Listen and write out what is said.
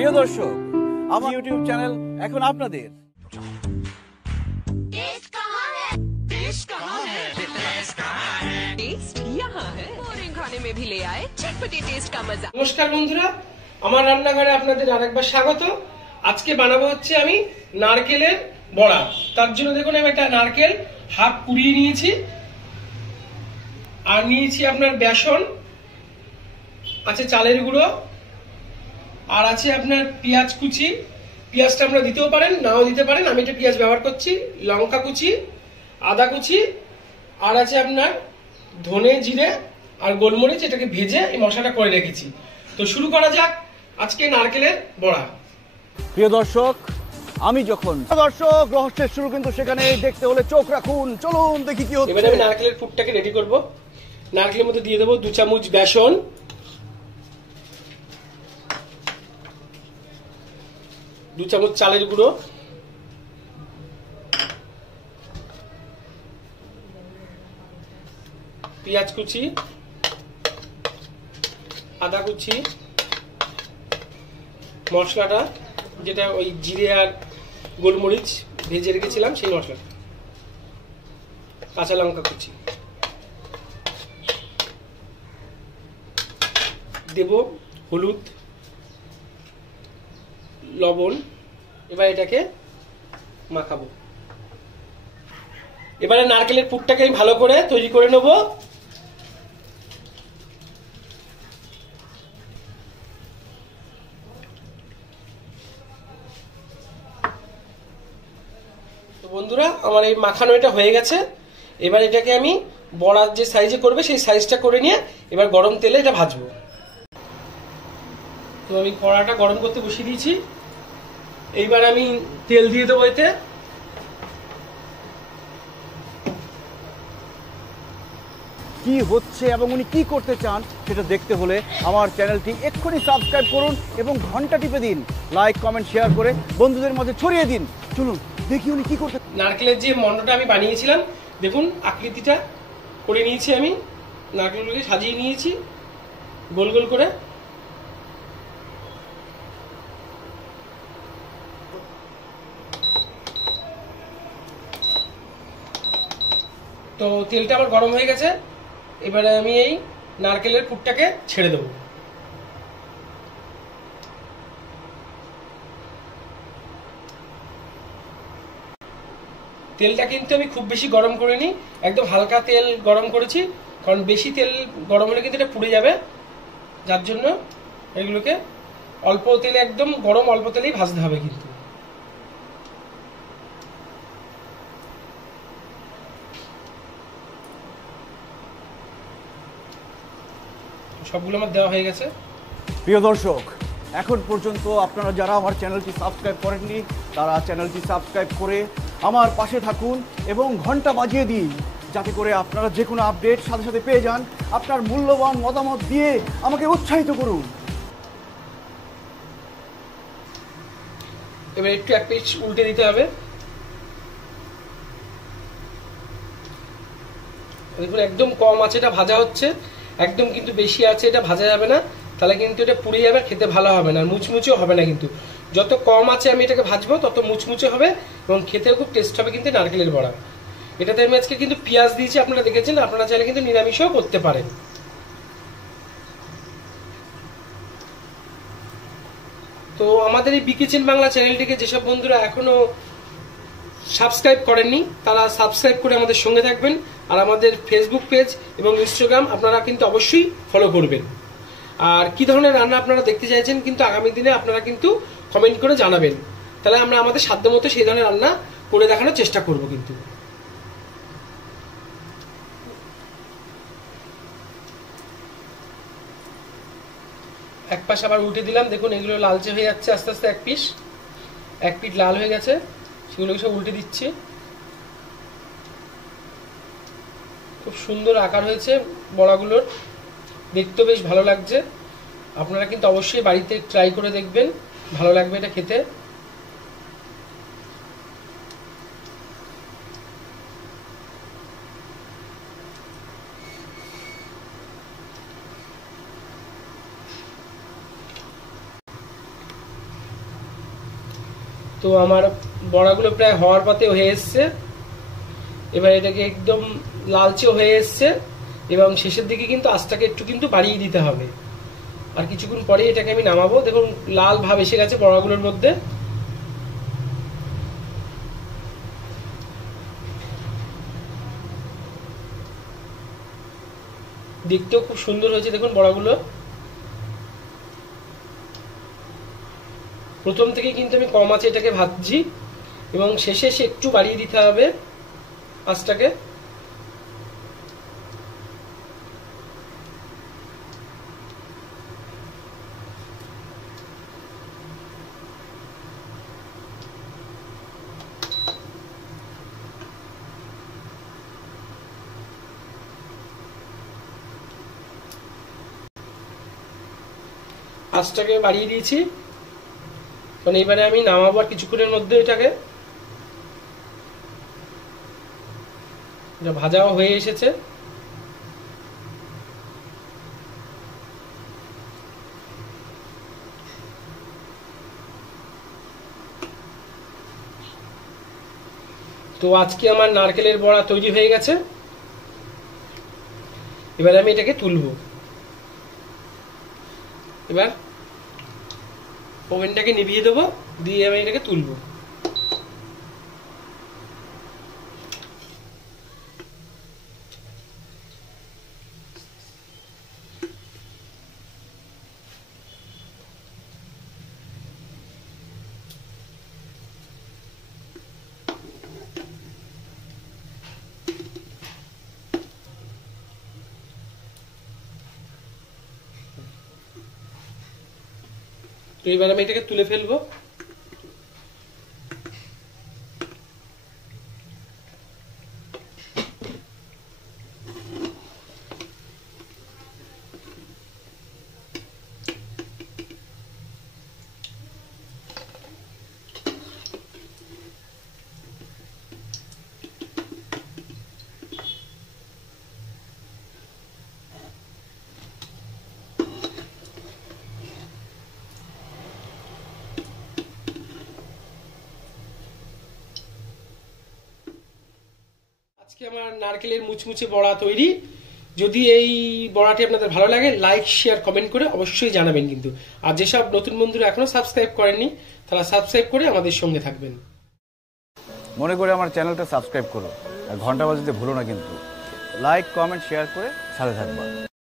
প্রিয় দর্শক, আমার ইউটিউব চ্যানেল এখন আপনাদের। নমস্কার বন্ধুরা, আমার রান্নাঘরে আপনাদের আরেকবার স্বাগত। আজকে বানাবো হচ্ছে আমি নারকেলের বড়া। তার জন্য দেখুন আমি একটা নারকেল হাফ কুড়িয়ে নিয়েছি, আর নিয়েছি আপনার বেসন, আছে চালের গুঁড়ো, আর আছে আপনার পেঁয়াজ কুচি। পেঁয়াজটা আপনারা দিতেও পারেন, নাও দিতে পারেন। আমি এটা পেঁয়াজ ব্যবহার করছি। লঙ্কা কুচি, আদা কুচি, আর আছে আপনার ধনে, জিরে আর গোলমরিচ। এটাকে ভেজে এই মশলাটা করে রেখেছি। তো শুরু করা যাক আজকে নারকেলের বড়া। প্রিয় দর্শক, আমি যখন দর্শক রহস্যের শুরু কিন্তু সেখানে দেখতে হলে চোখ রাখুন। চলুন দেখি কি হচ্ছে। এবারে আমি নারকেলের পুরটাকে রেডি করব। নারকেলের মধ্যে দিয়ে দেবো 2 চামচ বেসন, 2 চামচ চালের গুঁড়ো, পেঁয়াজ কুচি, আদা কুচি, মশলাটা যেটা ওই জিরে আর গোলমরিচ ভেজে রেখেছিলাম সেই মশলা, কাঁচা লঙ্কা কুচি দেব, হলুদ, লবণ। এবার এটাকে মাখাবো। এবারে নারকেলের পুরটাকে আমি ভালো করে তৈরি করে নেব। তো বন্ধুরা, আমার এই মাখানো এটা হয়ে গেছে। এবার এটাকে আমি বড়ার যে সাইজে করবে সেই সাইজটা করে নিয়ে এবার গরম তেলে এটা ভাজবো। তো আমি কড়াটা গরম করতে বসিয়ে দিয়েছি। এইবার আমি তেল দিয়ে দেবো এতে। কি হচ্ছে এবং উনি কি করতে চান সেটা দেখতে হলে আমার চ্যানেলটি এক্ষুনি সাবস্ক্রাইব করুন এবং ঘন্টা টিপে দিন। লাইক, কমেন্ট, শেয়ার করে বন্ধুদের মাঝে ছড়িয়ে দিন। চলুন দেখি উনি কি করতে। নারকেলের যে মন্ডটা আমি বানিয়েছিলাম, দেখুন আকৃতিটা করে নিয়েছি আমি। নারকেলগুলোকে সাজিয়ে নিয়েছি গোল গোল করে। তো তেলটা আমার গরম হয়ে গেছে। এবারে আমি এই নারকেলের পুরটাকে ছেড়ে দেবো। তেলটা কিন্তু আমি খুব বেশি গরম করিনি, একদম হালকা তেল গরম করেছি। কারণ বেশি তেল গরম হলে কিন্তু এটা পুড়ে যাবে, যার জন্য এগুলোকে অল্প তেলে, একদম গরম অল্প তেলেই ভাজতে হবে। কিন্তু সবগুলো আমার দেওয়া হয়ে গেছে। প্রিয় দর্শক, এখন পর্যন্ত আপনারা যারা আমার চ্যানেলটি সাবস্ক্রাইব করেননি তারা চ্যানেলটি সাবস্ক্রাইব করে আমার পাশে থাকুন এবং ঘন্টা বাজিয়ে দিন, যাতে করে আপনারা যে কোনো আপডেট সাথে সাথে পেয়ে যান। আপনার মূল্যবান মতামত দিয়ে আমাকে উৎসাহিত করুন। এবার একটু এক পিচ উল্টে দিতে হবে। দেখুন একদম কম আছে এটা ভাজা হচ্ছে, একদম কিন্তু বেশি আছে এটা ভাজা যাবে না, তাহলে কিন্তু এটা পুড়ে যাবে, খেতে ভালো হবে না, মুচমুচেও হবে না। কিন্তু যত কম আছে আমি এটাকে ভাজবো তত মুচমুচে হবে এবং খেতেও খুব টেস্ট হবে কিন্তু নারকেলের বড়া। এটাতে আমি আজকে কিন্তু পেঁয়াজ দিয়েছি, আপনারা দেখেছেন। আপনারা চাইলে কিন্তু নিরামিষও করতে পারেন। তো আমাদের এই বিকিচেন বাংলা চ্যানেলটিকে যেসব বন্ধুরা এখনো সাবস্ক্রাইব করেননি তারা সাবস্ক্রাইব করে আমাদের সঙ্গে থাকবেন। আর আমাদের ফেসবুক পেজ এবং ইনস্টাগ্রাম আপনারা কিন্তু অবশ্যই ফলো করবেন। আর কি ধরনের রান্না আপনারা দেখতে চাইছেন কিন্তু আগামী দিনে আপনারা কিন্তু কমেন্ট করে জানাবেন, তাহলে আমরা আমাদের সাধ্যমতো সেই ধরনের রান্না করে দেখানোর চেষ্টা করব। কিন্তু এক পাশ আবার উল্টে দিলাম। দেখুন এগুলো লালচে হয়ে যাচ্ছে আস্তে আস্তে। এক পিঠ লাল হয়ে গেছে, সেগুলোকে সব উল্টে দিচ্ছি। খুব সুন্দর আকার হয়েছে বড়াগুলোর, দেখতেও বেশ ভালো লাগছে। আপনারা কিন্তু অবশ্যই বাড়িতে ট্রাই করে দেখবেন, ভালো লাগবে এটা খেতে। তো আমার বড়াগুলো প্রায় হওয়ার পথে হয়ে এসছে। এবার এটাকে একদম লালচে হয়ে এসছে এবং শেষের দিকে কিন্তু আঁচটাকে একটু কিন্তু বাড়িয়ে দিতে হবে। আর কিছুক্ষণ পরে এটাকে আমি নামাবো। দেখুন লাল ভাব এসে গেছে বড়াগুলোর মধ্যে। দেখতেও খুব সুন্দর হয়েছে দেখুন বড়াগুলো। প্রথম থেকে কিন্তু আমি কম আঁচে এটাকে ভাজছি এবং শেষে এসে একটু বাড়িয়ে দিতে হবে আঁচটাকে। আঁচটাকে বাড়িয়ে দিয়েছি, কারণ এবারে আমি নামাবো আর কিছুক্ষণের মধ্যে। এটাকে ভাজাও হয়ে এসেছে। তো আজকে আমার নারকেলের বড়া তৈরি হয়ে গেছে। এবারে আমি এটাকে তুলবো। এবার ওভেনটাকে নিভিয়ে দেবো, দিয়ে আমি এটাকে তুলবো। তো এবার আমি এটাকে তুলে ফেলবো। আজকে আমার নারকেলের মুচমুচে বড়া তৈরি। যদি এই বড়াটি আপনাদের ভালো লাগে, লাইক শেয়ার কমেন্ট করে অবশ্যই জানাবেন কিন্তু। আর যেসব নতুন বন্ধুরা এখনো সাবস্ক্রাইব করেননি তারা সাবস্ক্রাইব করে আমাদের সঙ্গে থাকবেন। মনে করে আমার চ্যানেলটা সাবস্ক্রাইব করো আর ঘন্টা বাজাতে ভুলো না কিন্তু। লাইক কমেন্ট শেয়ার করে সাথে থাকবা।